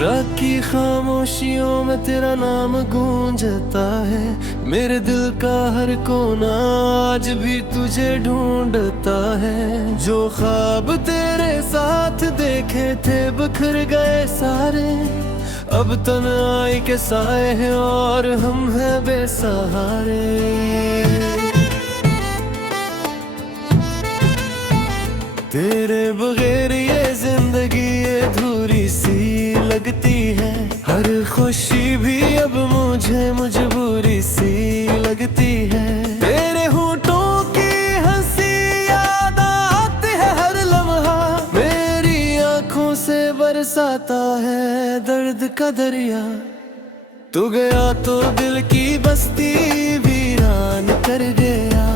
रात की खामोशियों में तेरा नाम गूंजता है। मेरे दिल का हर कोना आज भी तुझे ढूंढता है। जो ख्वाब तेरे साथ देखे थे बिखर गए सारे, अब तन्हाई के साए हैं और हम हैं बेसहारे। तेरे बगैर ये जिंदगी अधूरी सी लगती है। हर खुशी भी अब मुझे मजबूरी सी लगती है। तेरे होठों की हंसी याद आती है हर लम्हा, मेरी आंखों से बरसाता है दर्द का दरिया। तू गया तो दिल की बस्ती वीरान कर गया,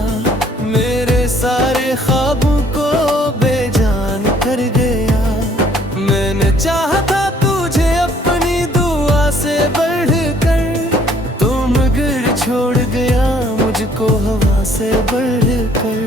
मेरे सारे ख्वाबों को बेजान कर गया। मैंने चाहा था तुझे अपनी दुआ से बढ़कर, तू मगर छोड़ गया मुझको हवा से बढ़कर।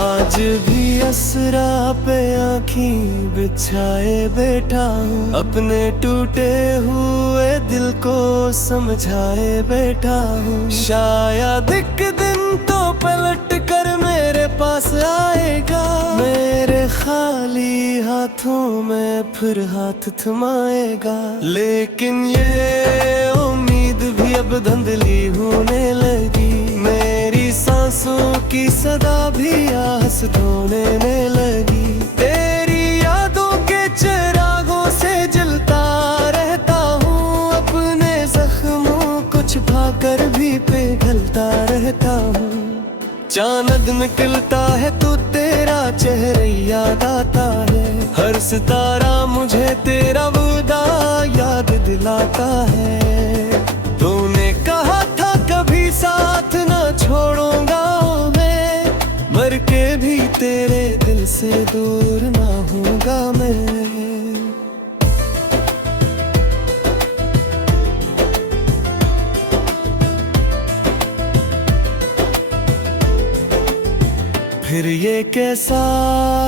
आज भी असरा पे आँखीं बिछाए बैठा हूँ, अपने टूटे हुए दिल को समझाए बैठा हूँ। शायद एक दिन तो पलट कर मेरे पास आएगा, मेरे खाली हाथों में फिर हाथ थमाएगा। लेकिन ये उम्मीद भी अब धुंधली होने लगी, मेरी सांसों की सदा भी आहस ढूंढने लगी। तेरी यादों के चिरागों से जलता रहता हूँ, अपने जख्मों को छुपा कर भी पिघलता रहता हूँ। चांद निकलता है तो तेरा चेहरा याद आता है, हर सितारा मुझे तेरा वादा याद दिलाता है। तूने कहा था कभी साथ न छोड़ूंगा मैं, मर के भी तेरे दिल से दूर ना होऊंगा मैं। फिर ये कैसा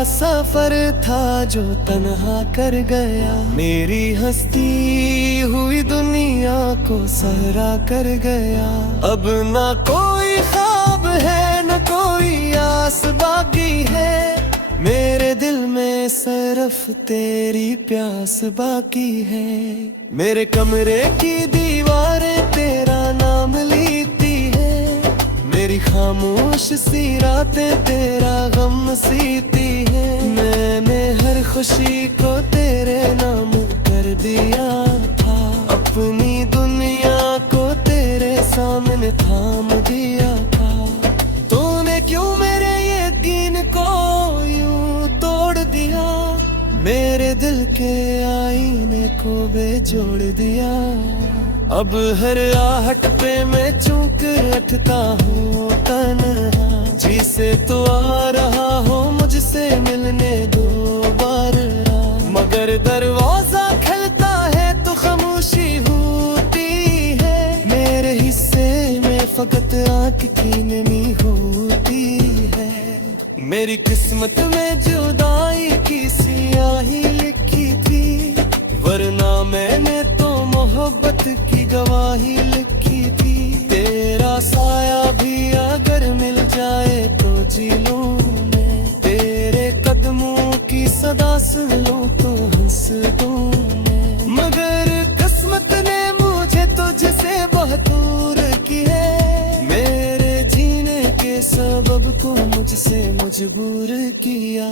सफर था जो तन्हा कर गया, मेरी हंसती हुई दुनिया को सहरा कर गया। अब ना कोई ख्वाब है न कोई आस बाकी है, मेरे दिल में सिर्फ तेरी प्यास बाकी है। मेरे कमरे की दीवारें तेरा नाम लिखती है, मेरी खामोश सी रातें तेरा गम सीती है। मैंने हर खुशी को तेरे नाम कर दिया था, अपनी दुनिया को तेरे सामने थाम दिया था। तूने क्यों मेरे यकीन को यूं तोड़ दिया, मेरे दिल के आईने को बेजोड़ दिया। अब हर आहट पे मैं चूक उठता हूँ तन्हा, जिसे तो आ रहा हो मुझसे मिलने दोबारा। मगर दरवाजा खुलता है तो खामोशी होती है, मेरे हिस्से में फकत आँख की नमी होती है। मेरी किस्मत में जुदाई की सियाही लिखी थी, वरना मैंने तो मोहब्बत की गवाही लिखी थी। तेरा साया भी अगर मिल जाए तो जी लूं मैं, तेरे कदमों की सदा सुन लूं तो हंस दूं मैं। मगर किस्मत ने मुझे तुझसे बहुत दूर की है, मेरे जीने के सबब को मुझसे मजबूर किया।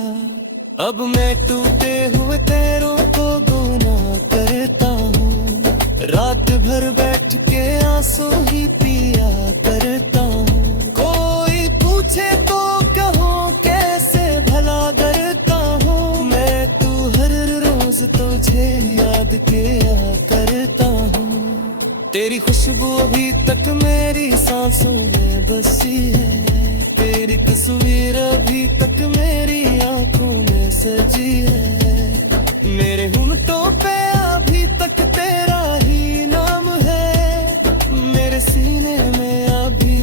अब मैं टूटे हुए तेरों को गुनाह करता हूँ, रात भर बैठ के आंसू ही पिया करता हूँ। कोई पूछे तो कहूँ कैसे भला करता हूँ, मैं तू हर रोज तुझे याद किया करता हूँ। तेरी खुशबू अभी तक मेरी सांसों में बसी है, तेरी तस्वीर अभी तक मेरी आंखों में सजी है। मेरे होंठों पे अभी तक तेरा ही नाम है, मेरे सीने में अभी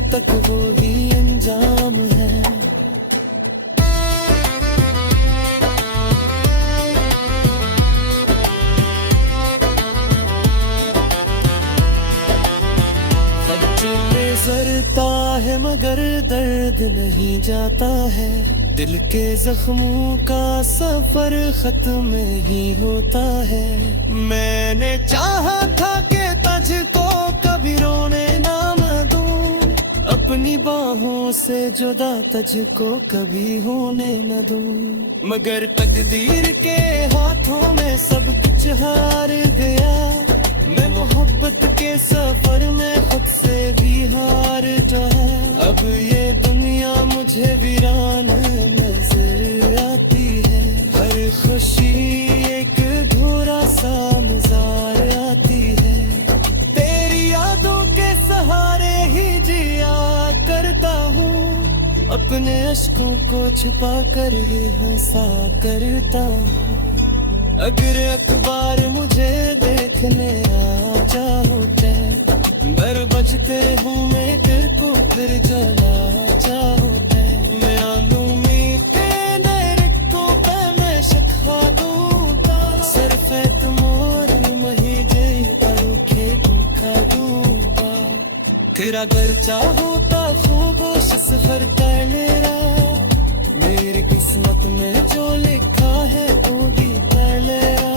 मगर दर्द नहीं जाता है। दिल के जख्मों का सफर खत्म ही होता है। मैंने चाहा था कि तुझको कभी रोने ना मैं दूं, अपनी बाहों से जुदा तुझको कभी होने न दूं। मगर तकदीर के हाथों में सब कुछ हार गया। मैं मोहब्बत के सफर में खुद से भी हार जाऊं। अब ये दुनिया मुझे वीरान नजर आती है। हर खुशी एक अधूरा सा मज़ार आती है। तेरी यादों के सहारे ही जिया करता हूँ, अपने अश्कों को छुपा कर ही हंसा करता हूँ। अगर अखबार मुझे देखने आ जाओ बर बजते हूँ मैं तेरे को फिर जला जाओ मैं आलूमी के नरकों पे मैं शखा दूंगा। सरफेत मोर मही जे बरुखे भूखा दूंगा। तेरा घर चाहोता खूब सफर कर लेरा। मेरी किस्मत में जो लिखा है वो भी कर लेरा।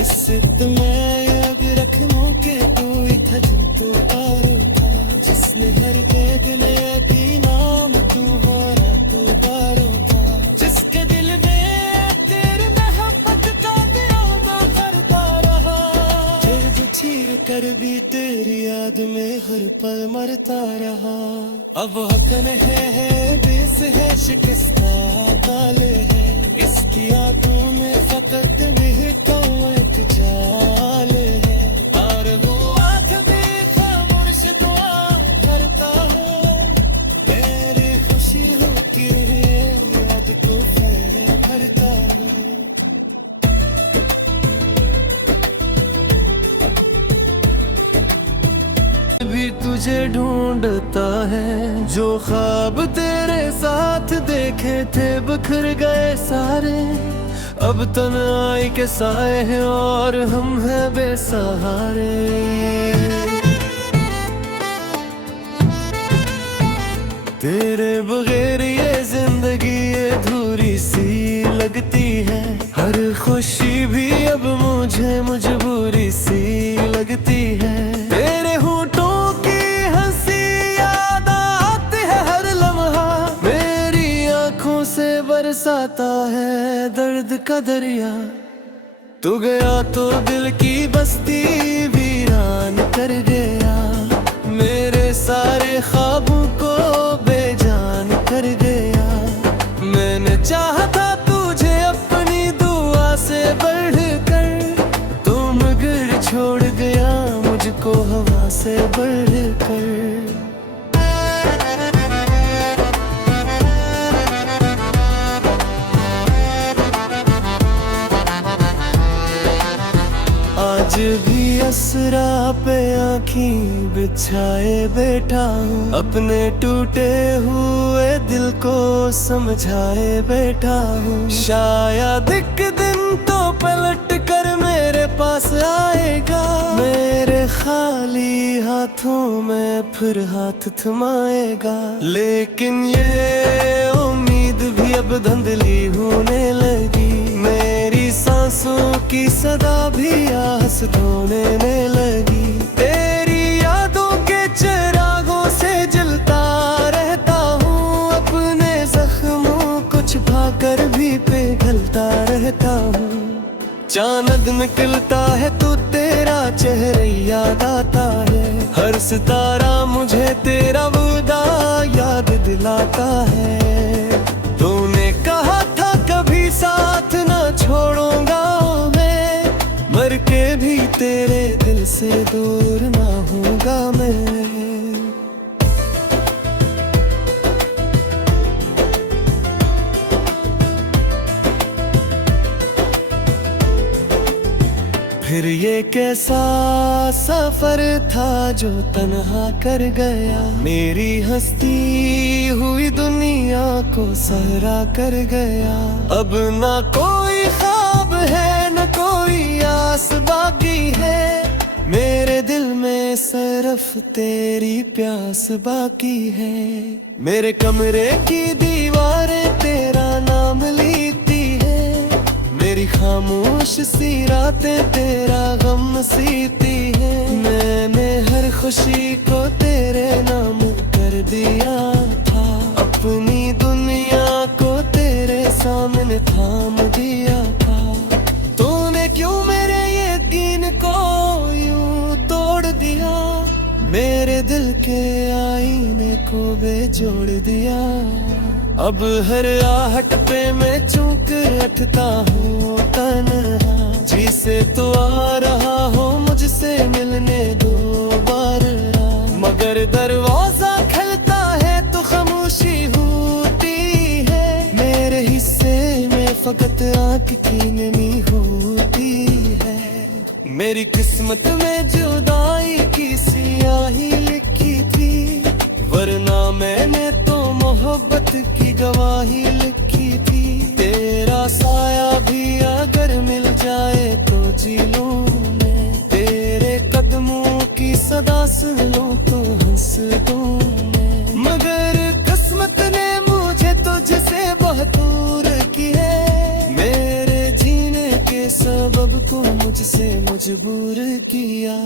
इस में अब रखनों के तू था जो तो था, जिसने हर कैद ने भी नाम तू हो रहा तो तारो था। जिसके दिल में तेरी मोहब्बत का दीवाना करता रहा। फिर चीर कर भी तेरी याद में हर पल मरता रहा। अब हक है बेस है शिकस्ता ताले है। इसकी यादों में फकत भी तो एक जाल है। और वो आँख भी खामोश दुआ करता है। मेरी खुशी होती है याद को फैले भरता है। भी तुझे ढूंढता है। जो ख्वाब तेरे साथ देखे थे बिखर गए सारे। अब तन्हाई के साए हैं और हम हैं बेसहारे। तेरे बगैर ये जिंदगी अधूरी सी लगती है। हर खुशी भी अब मुझे मजबूरी सी लगती है। तेरे होठों की हंसी याद आती है हर लम्हा। मेरी आंखों से बरसाता है दर्द का दरिया। तू गया तो दिल की बस्ती वीरान कर गया। मेरे सारे ख्वाबों को बेजान कर गया। मैंने चाहा था तुझे अपनी दुआ से बढ़कर, तू मगर छोड़ गया मुझको हवा से बढ़कर। आज भी असरा पे आँखी बिछाए बैठा हूँ। अपने टूटे हुए दिल को समझाए बैठा हूँ। शायद एक दिन तो पलट कर मेरे पास आएगा। मेरे खाली हाथों में फिर हाथ थमाएगा। लेकिन ये उम्मीद भी अब धुंधली होने लगी। मेरी सांसों की सदा भी आहस ढूंढने लगी। तेरी यादों के चिरागों से जलता रहता हूँ। अपने जख्मों को छुपा कर भी पिघलता रहता हूँ। चांद निकलता है तो तेरा चेहरा याद आता है। हर सितारा मुझे तेरा वादा याद दिलाता है। तूने कहा था कभी साथ ना छोड़ूंगा मैं, मर के भी तेरे दिल से दूर ना होगा मैं। फिर ये कैसा सफर था जो तन्हा कर गया। मेरी हस्ती हुई दुनिया को सहरा कर गया। अब ना कोई ख्वाब है न कोई आस बाकी है। मेरे दिल में में सिर्फ तेरी प्यास बाकी है। मेरे कमरे की दीवारें तेरा नाम लेती है, मेरी खामोश सी रातें तेरा गम सीती है। मैंने हर खुशी को तेरे नाम कर दिया था, अपनी दुनिया को तेरे सामने थाम दिया था। तूने क्यों मेरे यकीन को यूं तोड़ दिया, मेरे दिल के आईने को बेजोड़ दिया। अब हर आहट पे मैं चूक रखता हूँ तन्हा, जिसे तो आ रहा हो मुझसे मिलने दोबारा। मगर दरवाजा खलता है तो खामोशी होती है, मेरे हिस्से में फकत आँख की नमी होती है। मेरी किस्मत में जुदाई की सियाही लिखी थी, वरना मैंने तो मोहब्बत की गवाही लिखी थी। तेरा साया भी अगर मिल जाए तो जी लूं मैं, तेरे कदमों की सदा सुन लूं तो हंस दूं मैं। मगर किस्मत ने मुझे तुझसे बहुत दूर की है, मेरे जीने के सबब को मुझसे मजबूर किया।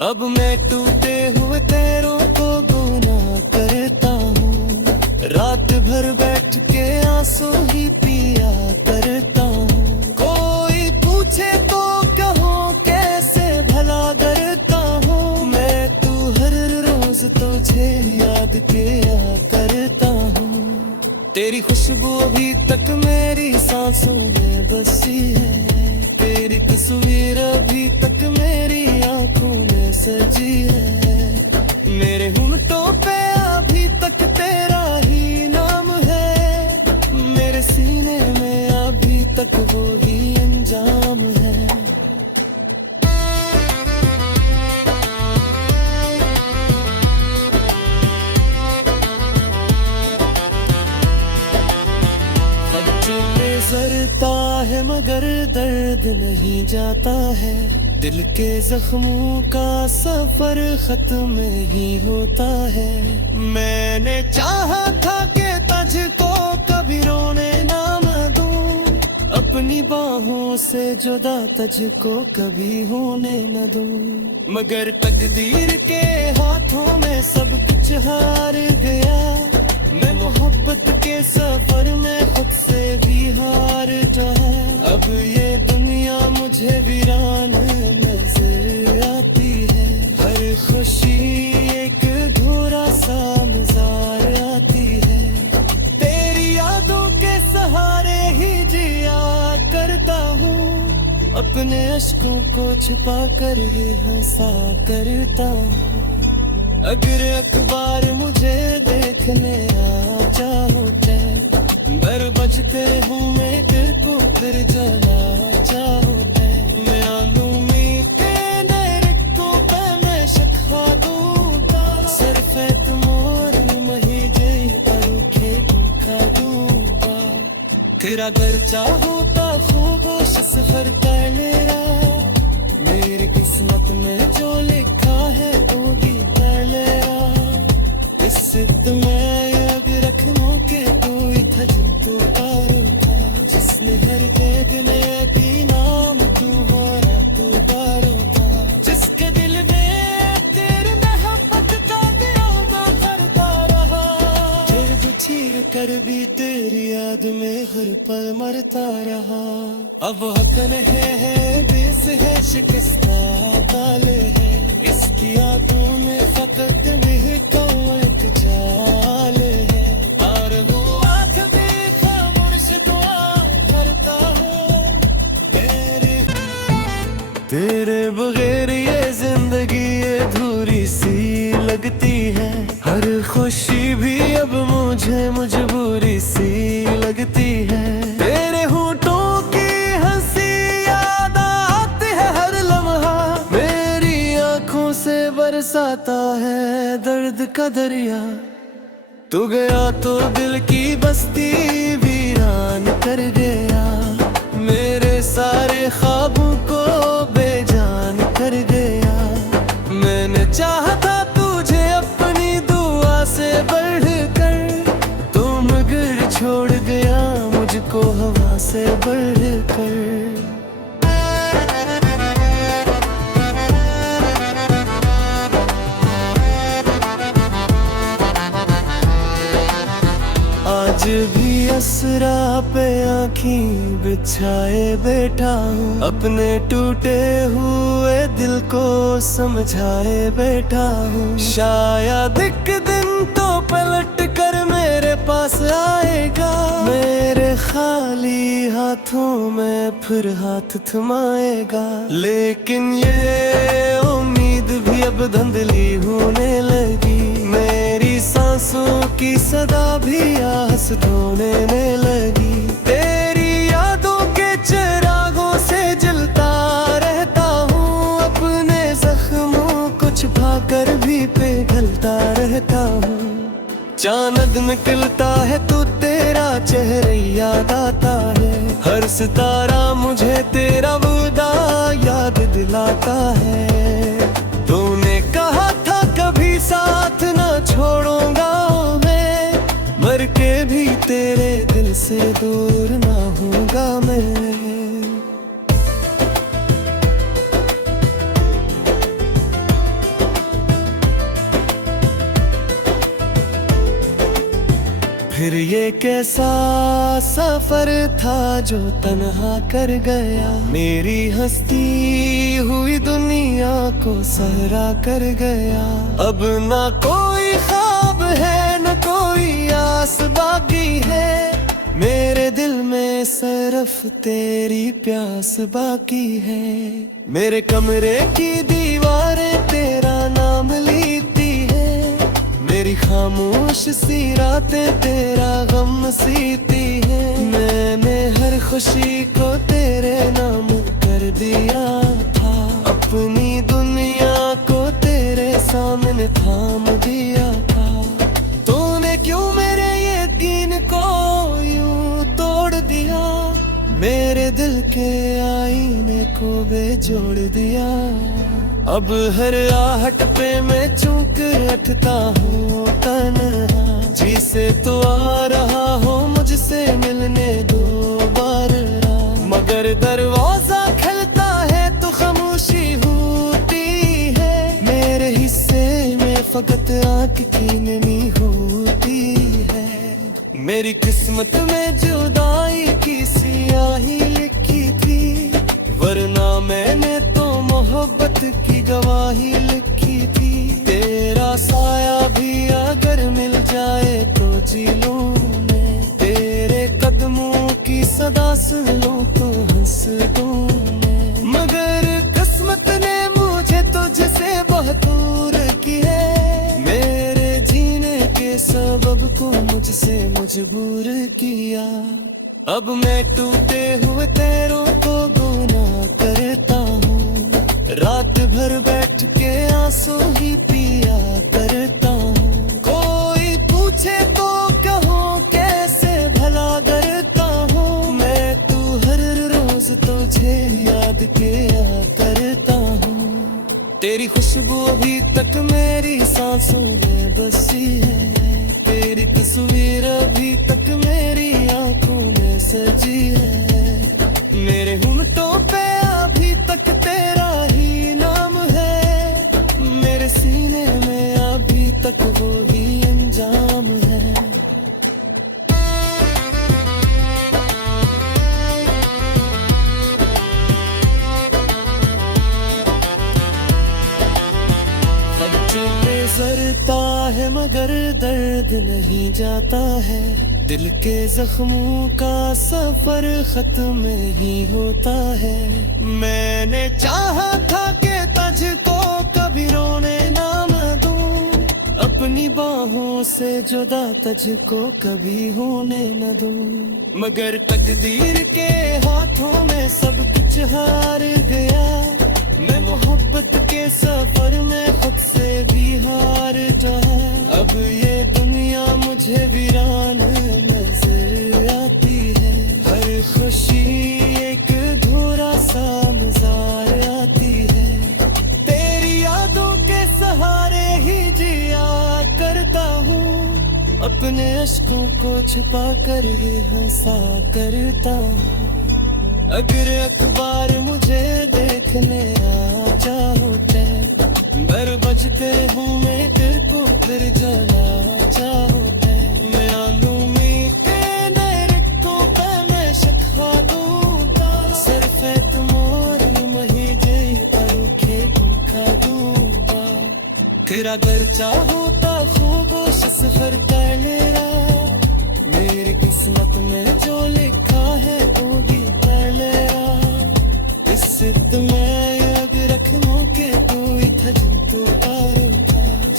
अब मैं टूटे हुए पैरों को गुनाह करता हूँ, रात भर बैठ के आंसू ही पिया करता हूँ। कोई पूछे तो कहूँ कैसे भला करता हूँ, मैं तू हर रोज तुझे याद किया करता हूँ। तेरी खुशबू अभी तक मेरी सांसों में बसी है, तेरी तस्वीर अभी तक मेरी आंखों में सजी है। मेरे होंठों पे अभी तक तेरा ही नाम है, मेरे सीने में अभी तक वो ही अंजाम है। गुजरता है मगर दर्द नहीं जाता है, दिल के जख्मों का सफर खत्म ही होता है। मैंने चाहा था कि तुझको कभी रोने ना मैं दूं, अपनी बाहों से जुदा तुझको कभी होने न दूं। मगर तकदीर के हाथों में सब कुछ हार गया, मैं मोहब्बत के सफर में खुद से भी हार जाए। अब ये दुनिया मुझे वीरान नजर आती है, हर खुशी एक अधूरा सा मजार आती है। तेरी यादों के सहारे ही जिया करता हूँ, अपने अश्कों को छुपा कर ये हंसा करता हूँ। अगर अखबार मुझे देखने आ जाओ बर बजते हूँ मैं तेरे को फिर जला जाओ। मैं आलूमी के नरको पे मैं शखा दूँगा, सरफेत मोर मही जे बरूखे भूखा दूँगा। तेरा घर चाहो ता खूब सफर कर लेरा, मेरी किस्मत में जो लिखा है वो भी कर लेरा। इस मैं अब रखूं के तू इधर तो पारो था, जिसने हर देग में भी नाम तू हरा तू पारो था। जिसके दिल में तेरी मोहब्बत का दिया करता रहा, फिर चीर कर भी तेरी याद में हर पल मरता रहा। अब हक है बेस है शिकस्ता ताले है, इसकी यादों में फकत भी को एक जाल है। और वो आँख भी खामोश दुआ करता है मेरे। तेरे बगैर ये जिंदगी अधूरी सी लगती है, हर खुशी भी अब मुझे मजबूरी सी लगती है। तेरे होंठों की हंसी याद आती है हर लम्हा, मेरी आंखों से बरसाता है दर्द का दरिया। तू गया तो दिल की बस्ती वीरान कर गया, मेरे सारे ख्वाबों को बेजान कर गया। मैंने मुझको हवा से बढ़कर। आज भी असरा पे आँखी बिछाए बैठा हूँ, अपने टूटे हुए दिल को समझाए बैठा हूँ। शायद एक दिन तो पलट कर मेरे पास आएगा, मेरे खाली हाथों में फिर हाथ थमाएगा। लेकिन ये उम्मीद भी अब धुंधली होने लगी, मेरी सांसों की सदा भी आहस ढूंढने लगी। तेरी यादों के चिरागों से जलता रहता हूँ, अपने जख्मों को छुपा कर भी पिघलता रहता हूँ। चांद निकलता है तो तेरा चेहरा याद आता है, हर सितारा मुझे तेरा वादा याद दिलाता है। तूने कहा था कभी साथ ना छोड़ूंगा मैं, मर के भी तेरे दिल से दूर ना होगा मैं। फिर ये कैसा सफर था जो तन्हा कर गया, मेरी हंसती हुई दुनिया को सहरा कर गया। अब ना कोई ख्वाब है न कोई आस बाकी है, मेरे दिल में सिर्फ तेरी प्यास बाकी है। मेरे कमरे की दीवारें तेरा नाम लिखती है, मेरी खामोश सी रातें तेरा गम सीती है। मैंने हर खुशी को तेरे नाम कर दिया था, अपनी दुनिया को तेरे सामने थाम दिया था। तूने क्यों मेरे यकीन को यूं तोड़ दिया, मेरे दिल के आईने को बेजोड़ दिया। अब हर आहट पे मैं चूक रखता हूँ तन्हा, जिसे तो आ रहा हो मुझसे मिलने दोबारा। मगर दरवाजा खुलता है तो खामोशी होती है, मेरे हिस्से में फकत आँख की नमी होती है। मेरी किस्मत में जुदाई की सियाही लिखी थी, वरना मैंने तो मोहब्बत की गवाही लिखी थी। तेरा साया भी अगर मिल जाए तो जी लूं मैं, तेरे कदमों की सदा सुन लूं तो हंस दूं मैं। मगर किस्मत ने मुझे तुझसे बहुत दूर की है, मेरे जीने के सबब को मुझसे मजबूर किया। अब मैं टूटे हुए तेरों को गुनाह करता हूँ, रात भर बैठ के आंसू ही पिया करता हूँ। कोई पूछे तो कहूँ कैसे भला करता हूँ, मैं तू हर रोज तुझे याद किया करता हूँ। तेरी खुशबू अभी तक मेरी सांसों में बसी है, तेरी तस्वीर अभी तक मेरी आंखों में सजी है। मेरे होंठों पे अभी तक तेरा ही नाम है, मेरे सीने में अभी तक वो ही अंजाम है। गुजरता है मगर दर्द नहीं जाता है, दिल के जख्मों का सफर खत्म ही होता है। मैंने चाहा था कि तुझको कभी रोने ना दूं, अपनी बाहों से जुदा तुझको कभी होने न दूं। मगर तकदीर के हाथों में सब कुछ हार गया, मैं मोहब्बत के सफर में खुद से भी हार जाए। अब ये दुनिया मुझे वीरान नजर आती है, हर खुशी एक अधूरा सा मज़ार आती है। तेरी यादों के सहारे ही जिया करता हूँ, अपने अश्कों को छुपा कर ही हंसा करता हूँ। अगर अखबार मुझे देखने आ जाओ बर बजते हूँ मैं तेरे को फिर जला जाओ मालूमी के नरकों पे मैं शखा दूंगा सरफेत मोर मही जे परुखे भूखा दूंगा तेरा घर चाहूता खूब सफर कर लेरा मेरी किस्मत में जो लिखा है वो भी कर लेरा इस सिद्ध में अग रखनों के कोई थजू तो था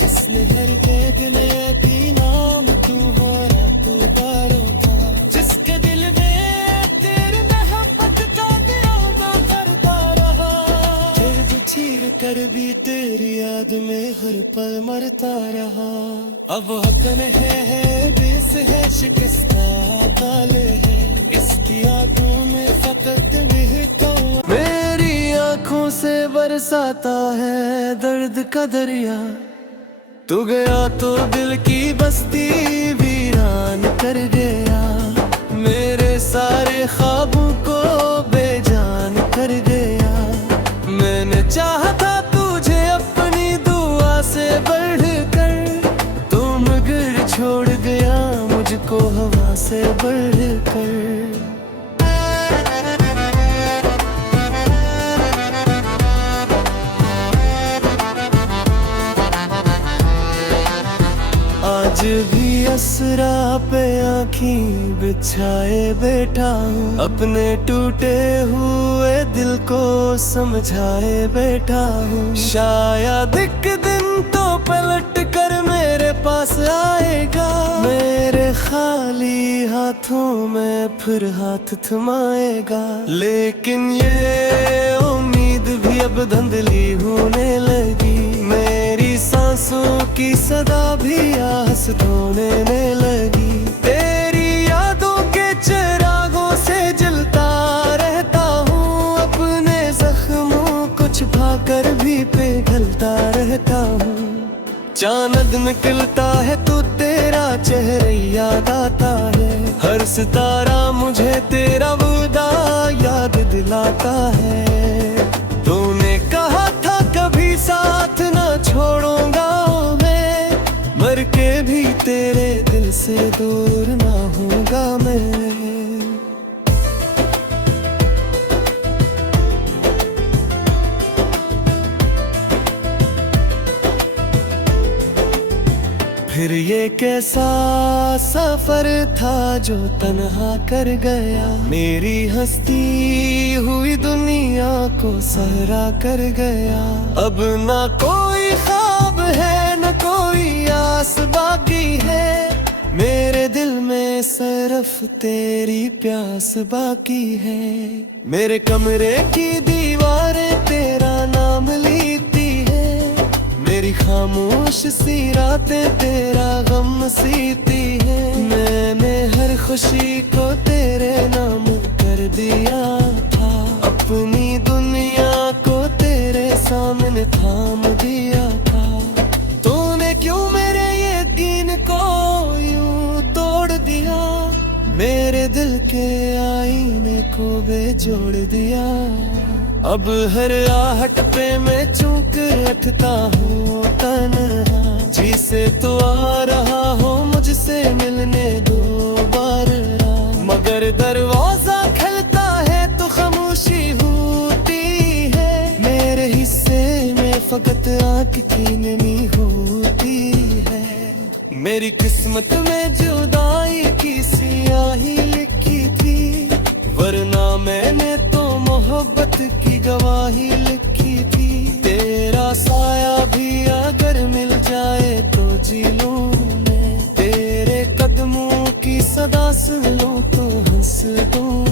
जिसने हर देखने की नाम तू हो रहा तू तारो था जिसके दिल में तेरी मोहब्बत का दीवाना करता रहा फिर चीर कर भी तेरी याद में हर पल मरता रहा अब हक है बेस है शिकस्ता काले है इसकी यादों में फकत भी तो मेरी आंखों से बरसाता है दर्द का दरिया तू गया तो दिल की बस्ती वीरान कर गया मेरे सारे ख्वाबों को बेजान कर गया मैंने चाहा था तुझे अपनी दुआ से बढ़कर तू मगर छोड़ गया मुझको हवा से बढ़कर आज भी असरा पे आँखीं बिछाए बैठा हूँ अपने टूटे हुए दिल को समझाए बैठा हूँ शायद एक दिन तो पलट कर मेरे पास आएगा मेरे खाली हाथों में फिर हाथ थमाएगा लेकिन ये उम्मीद भी अब धुंधली होने लगी मेरी सांसों की सदा भी आस ढूंढने लगी तेरी यादों के चिरागों से जलता रहता हूँ अपने जख्मों को छुपा कर भी पिघलता रहता हूँ चांद निकलता है तो तेरा चेहरा याद आता है हर सितारा मुझे तेरा वादा याद दिलाता है तूने कहा था कभी साथ ना छोड़ूंगा मैं मर के भी तेरे दिल से दूर ना होऊंगा मैं फिर ये कैसा सफर था जो तन्हा कर गया मेरी हंसती हुई दुनिया को सहरा कर गया अब ना कोई ख्वाब है न कोई आस बाकी है मेरे दिल में सिर्फ तेरी प्यास बाकी है मेरे कमरे की दीवारें तेरा नाम लिखती है मेरी खामोश सी रातें तेरा गम सीती है मैंने हर खुशी को तेरे नाम कर दिया था अपनी दुनिया को तेरे सामने थाम दिया था तूने क्यों मेरे यकीन को यूं तोड़ दिया मेरे दिल के आईने को बेजोड़ दिया अब हर आहट पे मैं चूक रखता हूँ तन्हा जिसे तो आ रहा हो मुझसे मिलने दोबारा मगर दरवाजा खलता है तो खामोशी होती है मेरे हिस्से में फकत आँख की नमी होती है मेरी किस्मत में जुदाई की सियाही लिखी थी वरना मैंने तो मोहब्बत की गवाही लिखी थी तेरा साया भी अगर मिल जाए तो जी लूं मैं तेरे कदमों की सदा सुन लूं तो हंस दूं